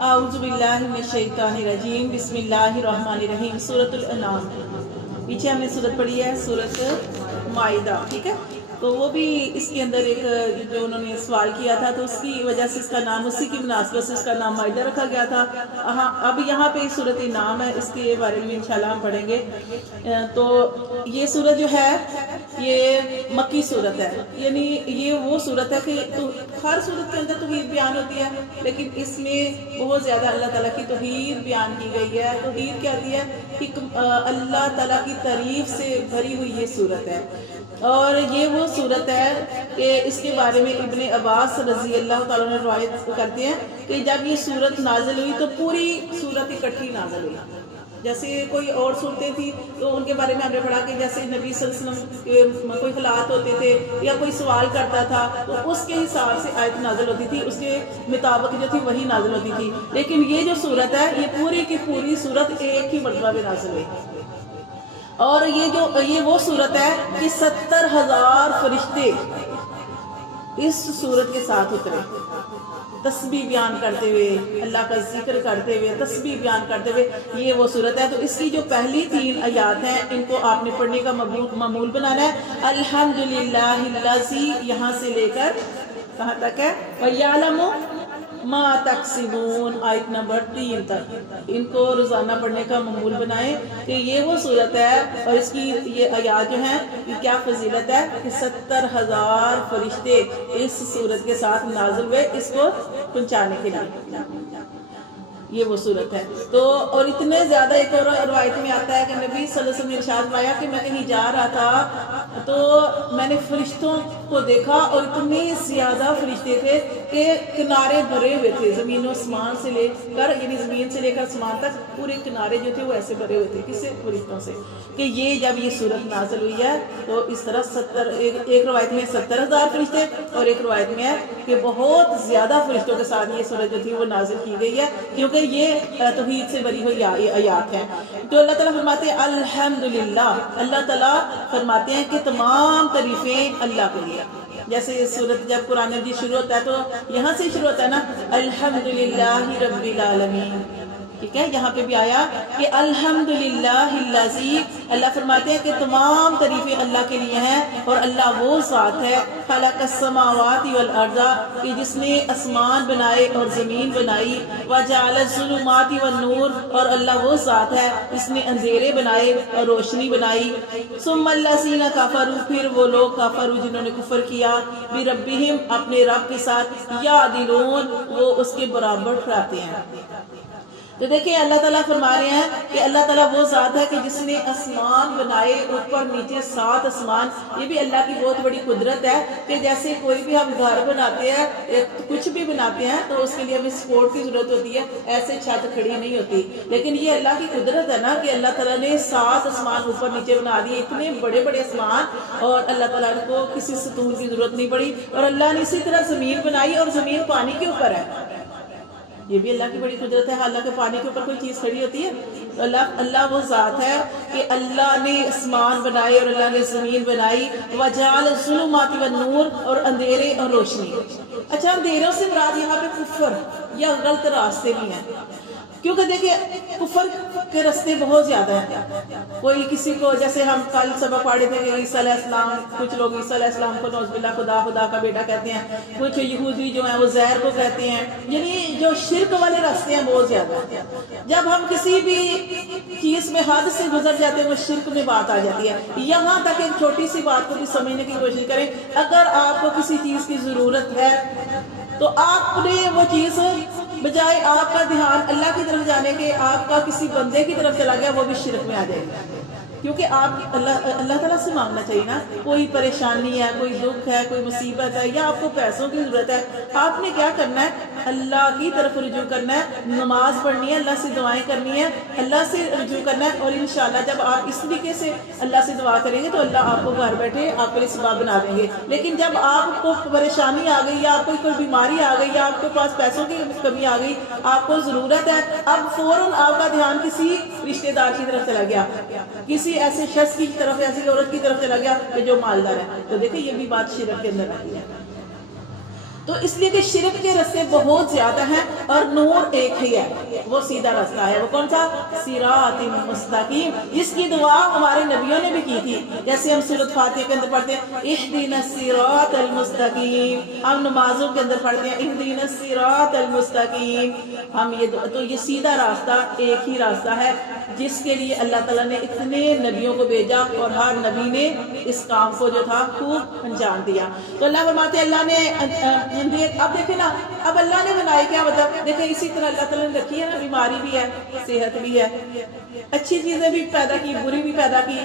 اعوذ باللہ من الشیطان الرجیم بسم اللہ الرحمن الرحیم سورۃ الانعام۔ پیچھے ہم نے سورت پڑھی ہے سورۃ مائدہ، ٹھیک ہے؟ تو وہ بھی اس کے اندر ایک جو انہوں نے سوال کیا تھا تو اس کی وجہ سے اس کا نام، اسی کی مناسبت سے اس کا نام مائدہ رکھا گیا تھا۔ اب یہاں پہ سورۃ انعام ہے، اس کے بارے میں انشاءاللہ ہم پڑھیں گے۔ تو یہ سورت جو ہے یہ مکی صورت ہے، یعنی یہ وہ صورت ہے کہ ہر صورت کے اندر توحید بیان ہوتی ہے، لیکن اس میں بہت زیادہ اللہ تعالیٰ کی توحید بیان کی گئی ہے۔ توحید کیا ہے کہ اللہ تعالیٰ کی تعریف سے بھری ہوئی یہ صورت ہے، اور یہ وہ صورت ہے کہ اس کے بارے میں ابن عباس رضی اللہ تعالیٰ نے روایت کرتے ہیں کہ جب یہ صورت نازل ہوئی تو پوری صورت اکٹھی نازل ہوئی۔ جیسے کوئی اور صورتیں تھی تو ان کے بارے میں ہم نے پڑھا کہ جیسے نبی صلی اللہ علیہ وسلم کے کوئی حالات ہوتے تھے یا کوئی سوال کرتا تھا تو اس کے حساب سے آیت نازل ہوتی تھی، اس کے مطابق جو تھی وہی نازل ہوتی تھی۔ لیکن یہ جو صورت ہے یہ پوری کی پوری صورت ایک ہی مرتبہ میں نازل ہوئی، اور یہ وہ صورت ہے کہ 70,000 فرشتے اس صورت کے ساتھ اترے، تسبیح بیان کرتے ہوئے، اللہ کا ذکر کرتے ہوئے، تسبیح بیان کرتے ہوئے۔ یہ وہ صورت ہے۔ تو اس کی جو پہلی 3 آیات ہیں ان کو آپ نے پڑھنے کا معمول بنانا ہے۔ الحمدللہ الذی، یہاں سے لے کر کہاں تک ہے؟ وَيَعْلَمُ مَا تَكْسِبُونَ، آیت نمبر 3 تک۔ ان کو روزانہ پڑھنے کا معمول بنائیں کہ یہ وہ صورت ہے، اور اس کی یہ آیات جو ہیں یہ کیا فضیلت ہے کہ 70,000 فرشتے اس صورت کے ساتھ نازل ہوئے اس کو پہنچانے کے لیے۔ یہ وہ صورت ہے۔ تو اور اتنے زیادہ، ایک اور روایت میں آتا ہے کہ نبی صلی اللہ علیہ وسلم نے ارشاد فرمایا کہ میں کہیں جا رہا تھا تو میں نے فرشتوں کو دیکھا، اور اتنے زیادہ فرشتے تھے کہ کنارے بھرے ہوئے تھے، زمین و اسمان سے لے کر، یعنی زمین سے لے کر اسمان تک پورے کنارے جو تھے وہ ایسے بھرے ہوئے تھے۔ کس سے؟ فرشتوں سے۔ کہ یہ جب یہ صورت نازل ہوئی ہے تو اس طرح ایک روایت میں 70,000 فرشتے، اور ایک روایت میں ہے کہ بہت زیادہ فرشتوں کے ساتھ یہ صورت جو تھی وہ نازل کی گئی ہے، کیونکہ یہ توحید سے بری ہوئی آیات ہیں۔ تو اللہ تعالیٰ فرماتے ہیں الحمدللہ، اللہ تعالیٰ فرماتے ہیں کہ تمام تعریفیں اللہ کے لیے۔ جیسے یہ سورت جب قرآن مجید شروع ہوتا ہے تو یہاں سے شروع ہوتا ہے نا، الحمدللہ رب العالمین، ٹھیک ہے؟ یہاں پہ بھی آیا کہ الحمدللہ الذی، اللہ فرماتے ہیں کہ تمام تعریفیں اللہ کے لیے ہیں، اور اللہ وہ ذات ہے خلق السماوات والارض، کہ جس نے آسمان بنائے اور زمین بنائی، وجعل الظلمات والنور، اور اللہ وہ ذات ہے جس نے اندھیرے بنائے اور روشنی بنائی، ثم الذین کفروا، پھر وہ لوگ کفروا جنہوں نے کفر کیا، بربہم، اپنے رب کے ساتھ، یعدلون، وہ اس کے برابر ٹھہراتے ہیں۔ تو دیکھیں اللہ تعالیٰ فرما رہے ہیں کہ اللہ تعالیٰ وہ ذات ہے کہ جس نے آسمان بنائے، اوپر نیچے 7 آسمان۔ یہ بھی اللہ کی بہت بڑی قدرت ہے کہ جیسے کوئی بھی ہم گھر بناتے ہیں، کچھ بھی بناتے ہیں تو اس کے لیے ہمیں سپورٹ کی ضرورت ہوتی ہے، ایسے چھت کھڑی نہیں ہوتی۔ لیکن یہ اللہ کی قدرت ہے نا کہ اللہ تعالیٰ نے 7 آسمان اوپر نیچے بنا دیے، اتنے بڑے بڑے آسمان، اور اللہ تعالیٰ کو کسی ستون کی ضرورت نہیں پڑی۔ اور اللہ نے اسی طرح زمین بنائی، اور زمین پانی کے اوپر ہے۔ یہ بھی اللہ کی بڑی قدرت ہے، حالانکہ پانی کے اوپر کوئی چیز کھڑی ہوتی ہے؟ تو اللہ وہ ذات ہے کہ اللہ نے آسمان بنائے اور اللہ نے زمین بنائی، وجعل الظلمات والنور، اور اندھیرے اور روشنی۔ اچھا، اندھیروں سے مراد یہاں پہ کفر یا غلط راستے نہیں ہیں، کیونکہ دیکھیں کفر کے راستے بہت زیادہ ہیں۔ کوئی کسی کو، جیسے ہم کل سبق پڑھے تھے کہ عیسیٰ علیہ السلام، کچھ لوگ عیسیٰ علیہ السلام کو نعوذ باللہ خدا کا بیٹا کہتے ہیں، کچھ یہودی جو ہیں وہ زہر کو کہتے ہیں، یعنی جو شرک والے راستے ہیں بہت زیادہ ہیں۔ جب ہم کسی بھی چیز میں حد سے گزر جاتے ہیں وہ شرک میں بات آ جاتی ہے۔ یہاں تک ایک چھوٹی سی بات کو بھی سمجھنے کی کوشش کریں، اگر آپ کو کسی چیز کی ضرورت ہے تو آپ نے وہ چیز، بجائے آپ کا دھیان اللہ کی طرف جانے کے آپ کا کسی بندے کی طرف چلا گیا، وہ بھی شرک میں آ جائے گا۔ کیونکہ آپ اللہ تعالیٰ سے مانگنا چاہیے نا، کوئی پریشانی ہے، کوئی دکھ ہے، کوئی مصیبت ہے، یا آپ کو پیسوں کی ضرورت ہے، آپ نے کیا کرنا ہے؟ اللہ کی طرف رجوع کرنا ہے، نماز پڑھنی ہے، اللہ سے دعائیں کرنی ہے، اللہ سے رجوع کرنا ہے، اور انشاءاللہ جب آپ اس طریقے سے اللہ سے دعا کریں گے تو اللہ آپ کو گھر بیٹھے آپ کے لیے سبب بنا دیں گے۔ لیکن جب آپ کو پریشانی آ گئی، یا آپ کو کوئی بیماری آ گئی، یا آپ کے پاس پیسوں کی کمی آ گئی، آپ کو ضرورت ہے، اب فوراً آپ کا دھیان کسی رشتہ دار کی طرف چلا گیا، کسی ایسے شخص کی طرف، ایسی عورت کی طرف چلا گیا کہ جو مالدار ہے، تو دیکھیں یہ بھی بات شرک کے اندر آتی ہے۔ تو اس لیے کہ شرک کے راستے بہت زیادہ ہیں اور نور ایک ہی ہے، وہ سیدھا راستہ ہے۔ وہ کون سا؟ صراط مستقیم، جس کی دعا ہمارے نبیوں نے بھی کی تھی، جیسے ہم سورۃ فاتحہ کے اندر پڑھتے ہیں اہدنا الصراط المستقیم، ہم نمازوں کے اندر پڑھتے ہیں اہدنا الصراط المستقیم، ہم تو یہ سیدھا راستہ ایک ہی راستہ ہے جس کے لیے اللہ تعالیٰ نے اتنے نبیوں کو بھیجا اور ہر نبی نے اس کام کو جو تھا خوب انجام دیا۔ تو اللہ فرماتے ہیں اللہ نے اب دیکھیں نا، اب اللہ نے بنائی کیا، مطلب دیکھیں اسی طرح اللہ تعالیٰ نے رکھی ہے نا، بیماری بھی ہے، صحت بھی ہے، اچھی چیزیں بھی پیدا کی، بری بھی پیدا کی۔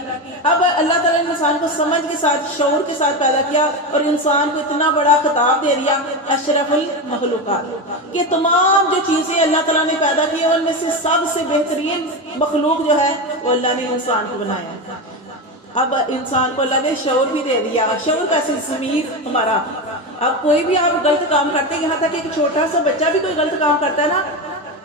اب اللہ تعالیٰ نے انسان کو سمجھ کے ساتھ، شعور کے ساتھ پیدا کیا اور انسان کو اتنا بڑا خطاب دے دیا اشرف المخلوقات، کہ تمام جو چیزیں اللہ تعالیٰ نے پیدا کی ان میں سے سب سے بہترین مخلوق جو ہے وہ اللہ نے انسان کو بنایا۔ اب انسان کو اللہ نے شعور بھی دے دیا، شعور کا ضمیر ہمارا، اب کوئی بھی آپ غلط کام کرتے ہیں، یہاں تک ایک چھوٹا سا بچہ بھی کوئی غلط کام کرتا ہے نا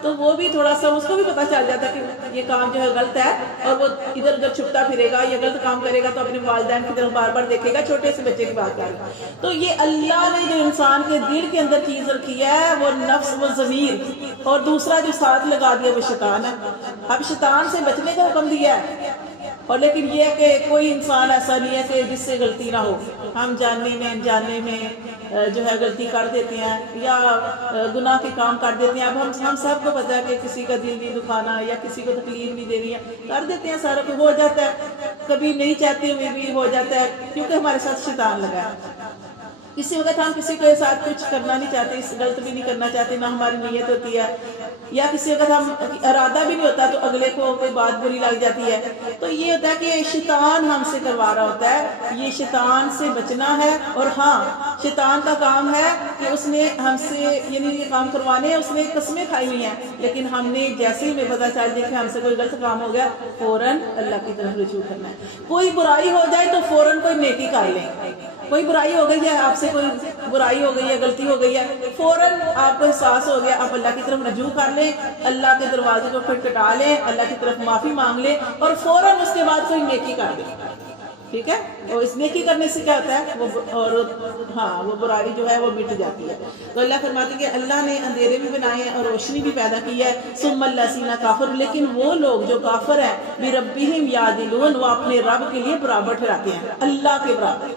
تو وہ بھی تھوڑا سا اس کو بھی پتہ چل جاتا ہے کہ یہ کام جو ہے غلط ہے، اور وہ ادھر ادھر چھپتا پھرے گا یا غلط کام کرے گا تو اپنے والدین کی طرف بار بار دیکھے گا، چھوٹے سے بچے کی بات کرے گا۔ تو یہ اللہ نے جو انسان کے دل کے اندر چیز رکھی ہے وہ نفس، وہ ضمیر، اور دوسرا جو ساتھ لگا دیا وہ شیطان ہے۔ اب شیطان سے بچنے کا حکم دیا ہے، اور لیکن یہ ہے کہ کوئی انسان ایسا نہیں ہے کہ جس سے غلطی نہ ہو، ہم جاننے میں انجاننے میں جو ہے غلطی کر دیتے ہیں یا گناہ کے کام کر دیتے ہیں۔ اب ہم سب کو پتہ ہے کہ کسی کا دل نہیں دکھانا یا کسی کو تکلیف نہیں دینی ہے، کر دیتے ہیں، سارا کچھ ہو جاتا ہے، کبھی نہیں چاہتے ہوئے بھی ہو جاتا ہے، کیونکہ ہمارے ساتھ شیطان لگا ہے۔ کسی وقت ہم کسی کے ساتھ کچھ کرنا نہیں چاہتے، غلط بھی نہیں کرنا چاہتے، نہ ہماری نیت ہوتی ہے، یا کسی وقت ہم ارادہ بھی نہیں ہوتا تو اگلے کو کوئی بات بری لگ جاتی ہے، تو یہ ہوتا ہے کہ شیطان ہم سے کروا رہا ہوتا ہے، یہ شیطان سے بچنا ہے۔ اور ہاں، شیطان کا کام ہے کہ اس نے ہم سے یعنی یہ کام کروانے ہیں، اس نے قسمیں کھائی ہوئی ہیں، لیکن ہم نے جیسے ہی ہمیں پتہ چل جائے کہ ہم سے کوئی غلط کام ہو گیا فوراً اللہ کی طرف رجوع کرنا ہے۔ کوئی برائی ہو جائے تو فوراً کوئی نیکی کر لیں، کوئی برائی ہو گئی ہے آپ سے، کوئی برائی ہو گئی ہے، غلطی ہو گئی ہے، فوراً آپ کو احساس ہو گیا، آپ اللہ کی طرف رجوع کر لیں، اللہ کے دروازے کو کھٹکھٹا لیں، اللہ کی طرف معافی مانگ لیں، اور فوراً اس کے بعد کوئی نیکی کر دیں، ٹھیک ہے؟ اور اس نیکی کرنے سے کیا ہوتا ہے وہ برائی جو ہے وہ مٹ جاتی ہے۔ تو اللہ فرماتے ہیں کہ اللہ نے اندھیرے بھی بنائے ہیں اور روشنی بھی پیدا کی ہے، ثم الذین کافروا، لیکن وہ لوگ جو کافر ہیں، بربہم یعدلون، وہ اپنے رب کے لیے برابر ٹھہراتے ہیں، اللہ کے برابر،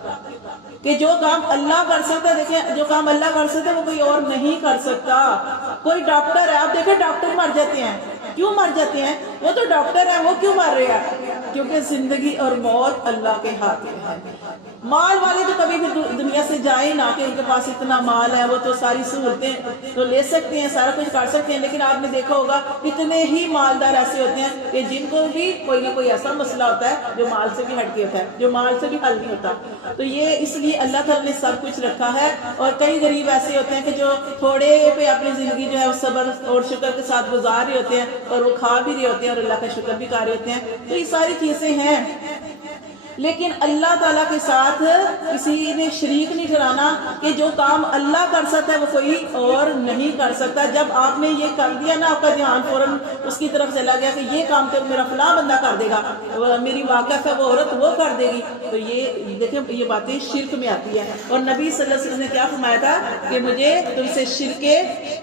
کہ جو کام اللہ کر سکتا ہے، دیکھیں جو کام اللہ کر سکتا ہے وہ کوئی اور نہیں کر سکتا۔ کوئی ڈاکٹر ہے، آپ دیکھیں ڈاکٹر مر جاتے ہیں، کیوں مر جاتے ہیں؟ وہ تو ڈاکٹر ہیں، وہ کیوں مر رہے ہیں؟ کیونکہ زندگی اور موت اللہ کے ہاتھ میں ہے۔ مال والے تو کبھی بھی دنیا سے جائیں نہ، کہ ان کے پاس اتنا مال ہے، وہ تو ساری سہولتیں تو لے سکتے ہیں، سارا کچھ کر سکتے ہیں، لیکن آپ نے دیکھا ہوگا اتنے ہی مالدار ایسے ہوتے ہیں کہ جن کو بھی کوئی نہ کوئی ایسا مسئلہ ہوتا ہے جو مال سے بھی ہٹ کے ہوتا ہے، جو مال سے بھی حل نہیں ہوتا۔ تو یہ اس لیے اللہ تعالیٰ نے سب کچھ رکھا ہے، اور کئی غریب ایسے ہوتے ہیں کہ جو تھوڑے پہ اپنی زندگی جو ہے وہ صبر اور شکر کے ساتھ گزار رہے ہوتے ہیں، اور وہ کھا بھی رہے ہوتے ہیں اور اللہ کا شکر بھی کر رہے ہوتے ہیں۔ تو یہ ساری چیزیں ہیں، لیکن اللہ تعالیٰ کے ساتھ کسی نے شریک نہیں ٹھہرانا، کہ جو کام اللہ کر سکتا ہے وہ کوئی اور نہیں کر سکتا۔ جب آپ نے یہ کر دیا نا، آپ کا دھیان فوراً اس کی طرف چلا گیا کہ یہ کام تو میرا فلاں بندہ کر دے گا، میری واقف ہے وہ عورت وہ کر دے گی، تو یہ دیکھیں یہ باتیں شرک میں آتی ہے۔ اور نبی صلی اللہ علیہ وسلم نے کیا فرمایا تھا کہ مجھے تم سے شرک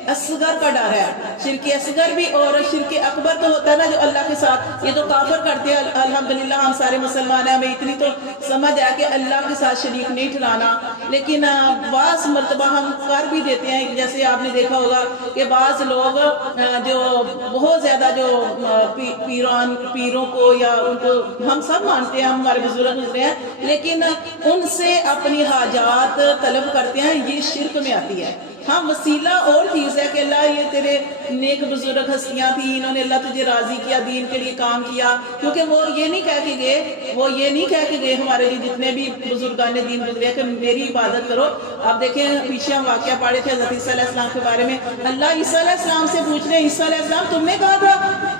اصغر کا ڈر ہے۔ شرک اصغر بھی اور شرک اکبر تو ہوتا ہے نا جو اللہ کے ساتھ، یہ تو کافر کرتے ہیں، الحمدللہ ہم سارے مسلمان ہیں، ہمیں اتنی تو سمجھ ہے کہ اللہ کے ساتھ شریک نہیں ٹھہرانا، لیکن بعض مرتبہ ہم کر بھی دیتے ہیں۔ جیسے آپ نے دیکھا ہوگا کہ بعض لوگ جو بہت زیادہ جو پیروں کو یا ان کو ہم سب مانتے ہیں، ہم ہمارے بزرگ گزرے ہیں، لیکن ان سے اپنی حاجات طلب کرتے ہیں، یہ شرک میں آتی ہے۔ ہاں، وسیلہ اور چیز ہے کہ اللہ یہ تیرے نیک بزرگ ہستیاں تھیں، انہوں نے اللہ تجھے راضی کیا، دین کے لیے کام کیا، کیونکہ وہ یہ نہیں کہہ کے گئے ہمارے لیے جتنے بھی بزرگان دین گزرے کہ میری عبادت کرو۔ آپ دیکھیں پیچھے ہم واقعہ پڑھے تھے حضرت عیسیٰ علیہ السلام کے بارے میں، اللہ عیسیٰ علیہ السلام سے پوچھ رہے ہیں، عیسیٰ علیہ السلام تم نے کہا تھا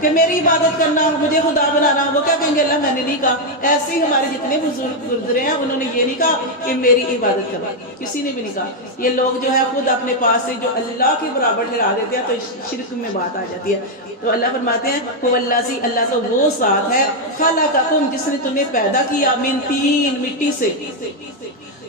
کہ میری عبادت کرنا، مجھے خدا بنانا، وہ کیا کہیں گے؟ اللہ میں نے نہیں کہا۔ ایسے ہی ہمارے جتنے بزرگ گزرے ہیں انہوں نے یہ نہیں کہا کہ میری عبادت کرو، کسی نے بھی نہیں کہا۔ یہ لوگ جو ہے خود اپنے پاس سے جو اللہ کے برابر ٹھہرا دیتے ہیں، تو شرک میں بات آ جاتی ہے۔ تو اللہ فرماتے ہیں وہ اللہ تو وہ ذات ہے، خلقکم، جس نے تمہیں پیدا کیا، من طین، مٹی سے،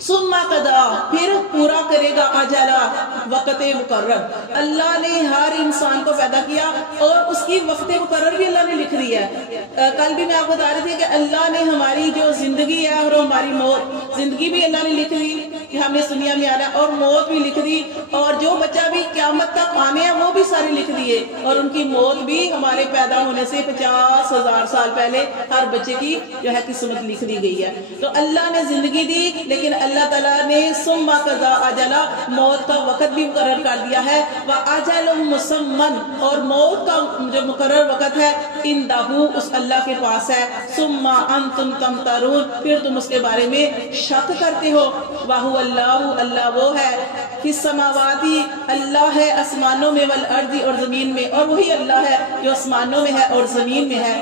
ثم قضا پھر پورا کرے گا اجلا وقت مقرر۔ اللہ نے ہر انسان کو پیدا کیا اور اس کی وقت مقرر بھی اللہ نے لکھ دی ہے۔ کل بھی میں آپ کو بتا رہی تھی کہ اللہ نے ہماری جو زندگی ہے اور ہماری موت، زندگی بھی اللہ نے لکھ دی کہ ہم اس دنیا میں آنا ہے، اور موت بھی لکھ دی، اور جو بچہ بھی قیامت تک آنے ہیں وہ بھی سارے لکھ دیے، اور ان کی موت بھی ہمارے پیدا ہونے سے 50,000 سال پہلے ہر بچے کی جو ہے قسمت لکھ دی گئی ہے۔ تو اللہ نے زندگی دی، لیکن اللہ تعالیٰ نے ثم قضا اجلا موت کا وقت بھی مقرر کر دیا ہے، وَأَجَلٌ مُّسَمًّى اور موت کا جو مقرر وقت ہے عندہ اس اللہ کے پاس ہے، ثم انتم تمترون پھر تم اس کے بارے میں شک کرتے ہو۔ وَهُوَ اللَّهُ اللہ وہ ہے، فِي السَّمَاوَاتِ اللہ ہے آسمانوں میں، والارض اور زمین میں، اور وہی اللہ ہے جو آسمانوں میں ہے اور زمین میں ہے۔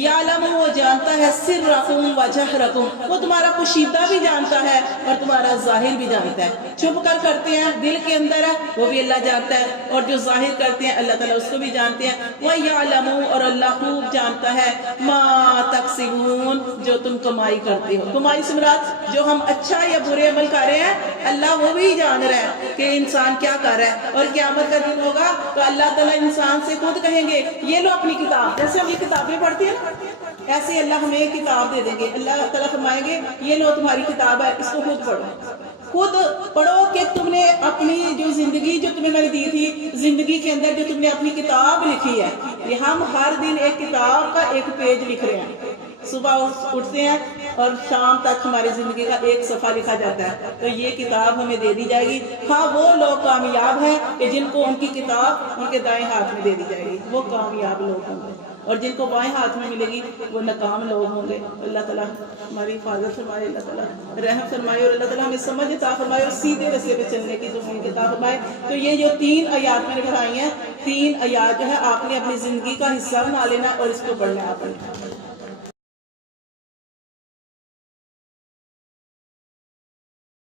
یعلم وہ جانتا ہے سرکم وجہرکم وہ تمہارا پوشیدہ بھی جانتا ہے اور تمہارا ظاہر بھی جانتا ہے۔ چھپ کر کرتے ہیں دل کے اندر ہے وہ بھی اللہ جانتا ہے، اور جو ظاہر کرتے ہیں اللہ تعالیٰ اس کو بھی جانتے ہیں۔ وَيَعْلَمُ اور اللہ خوب جانتا ہے مَا تَكْسِبُونَ جو تم کمائی کرتے ہو۔ کمائی سے مراد جو ہم اچھا یا برے عمل کر رہے ہیں اللہ وہ بھی جان رہا ہے کہ انسان کیا کر رہا ہے، اور قیامت کا دن ہوگا تو اللہ تعالیٰ انسان سے خود کہیں گے یہ لو اپنی کتاب، جیسے ہم یہ کتابیں پڑھتے ہیں نا ایسے اللہ ہمیں ایک کتاب دے دیں گے، اللہ تعالیٰ فرمائیں گے یہ لو تمہاری کتاب ہے، اس کو خود پڑھو، خود پڑھو کہ تم نے اپنی جو زندگی جو تمہیں میں نے دی تھی، زندگی کے اندر جو تم نے اپنی کتاب لکھی ہے، یہ ہم ہر دن ایک کتاب کا ایک پیج لکھ رہے ہیں، صبح اٹھتے ہیں اور شام تک ہماری زندگی کا ایک صفحہ لکھا جاتا ہے، تو یہ کتاب ہمیں دے دی جائے گی۔ ہاں وہ لوگ کامیاب ہیں کہ جن کو ان کی کتاب ان کے دائیں ہاتھ میں دے دی جائے گی، وہ کامیاب لوگ ہوں گے، اور جن کو بائیں ہاتھ میں ملے گی وہ ناکام لوگ ہوں گے۔ اللہ تعالیٰ ہماری حفاظت فرمائے، اللہ تعالیٰ رحم فرمائے، اور اللہ تعالیٰ ہمیں سمجھ عطا فرمائے اور سیدھے راستے پہ چلنے کی توفیق عطا فرمائے۔ تو یہ جو 3 آیات میں نے پڑھائی ہیں، 3 آیات جو ہے آپ نے اپنی زندگی کا حصہ بنا لینا اور اس کو پڑھنا ہے آپ نے۔